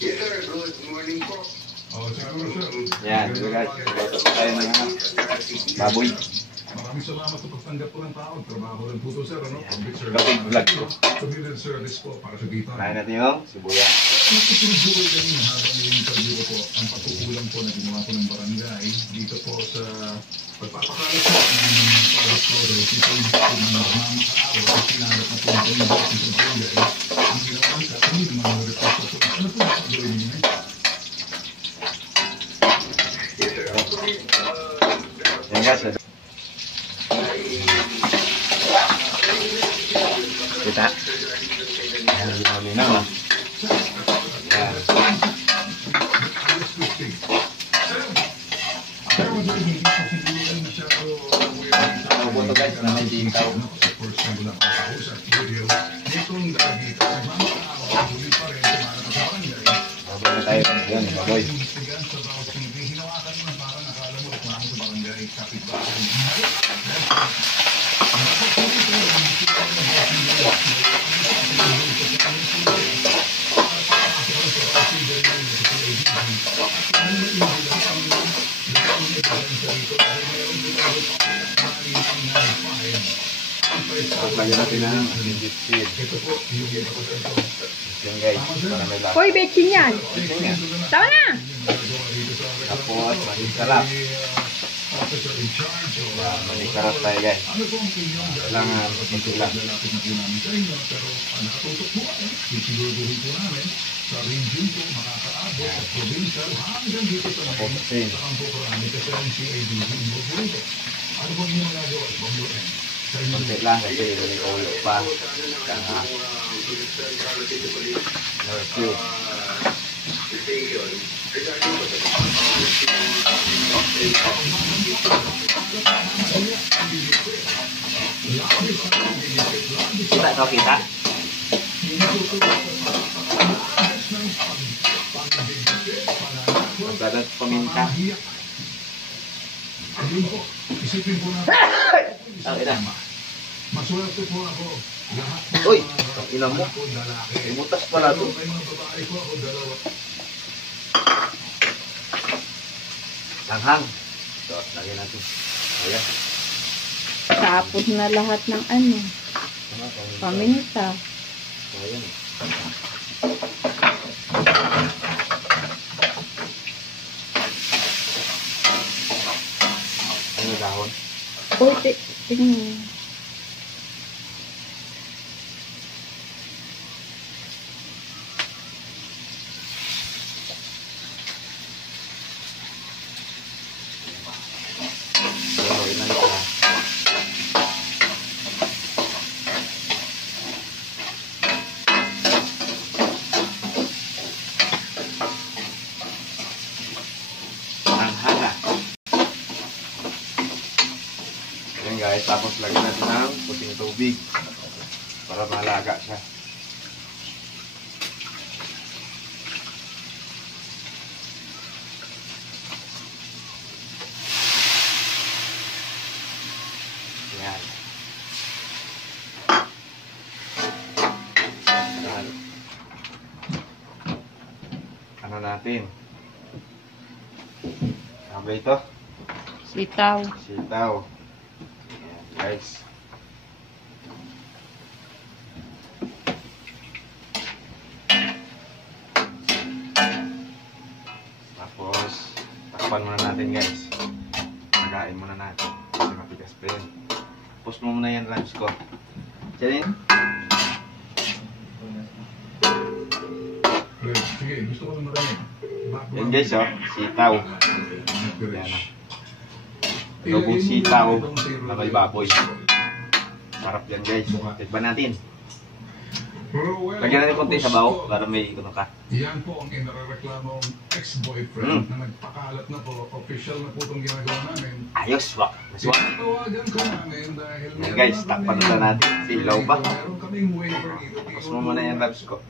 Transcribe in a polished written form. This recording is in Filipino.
Yes sir, good morning po. Yan, so guys, tayo ng baboy. Maraming salamat sa pagtanggap po ng tao. Trabaho rin po ito, sir. Kapit vlog ko. Community service po para sa dito. Kain natin yung sibuyas. Nagtutuloy kami habang i-interview ko po ang pagkukulang po na ginawa po ng barangay dito po sa pagpapakalat po ng Paris Flores. Ito yung po na nagmamakaawa at sinanap na po ng barangay. Ang ginawa sa kami ng mga report po. Ano po yung gawin niyo? Yan guys, kita. Yan, linaw na. Yan. Ano po ito guys, na may ditaw. Baboy na tayo. Yan, baboy. Lagyan natin ng legit seed. Yan guys, para may lasa. Hoy, betchin yan. Tama na! Tapos, maging sarap. Maging sarap tayo guys. Kailangan maging lang. Tapusin. Konti lang kasi may ulo pa. Kaya no. Kita tau kita. Ada peminta. Uy, ina mo. Ibutas pala to. Langhang. So, lagyan natin. Ayan. Tapos na lahat ng ano. Paminta. Ayan. Ano dahon? Uy, tingnan. Guys, tapos lagyan natin ng puting tubig para malaga siya. Yan. Yan. Ano natin? Ano ba ito? Sitaw. Sitaw. Guys, tapos takpan muna natin guys. Magain muna natin kasi mapigas pa yun. Post mo muna yan lunch ko. Charin? Yan guys, oh, sitaw. Yan. Lobong sitaw na may baboy. Sarap yan guys. Tikman natin. Lagyan natin konti sa baho para may ikuno ka. Yan po ang inareklamong ex-boyfriend na nagpakalat na po. Official na po itong ginagawa namin. Ayos, wak. Maswak. Tinatawagan ko namin dahil Yan guys, takpan na natin. Silaw pa. meron kaming waiver dito. Tapos mo muna yung labs ko.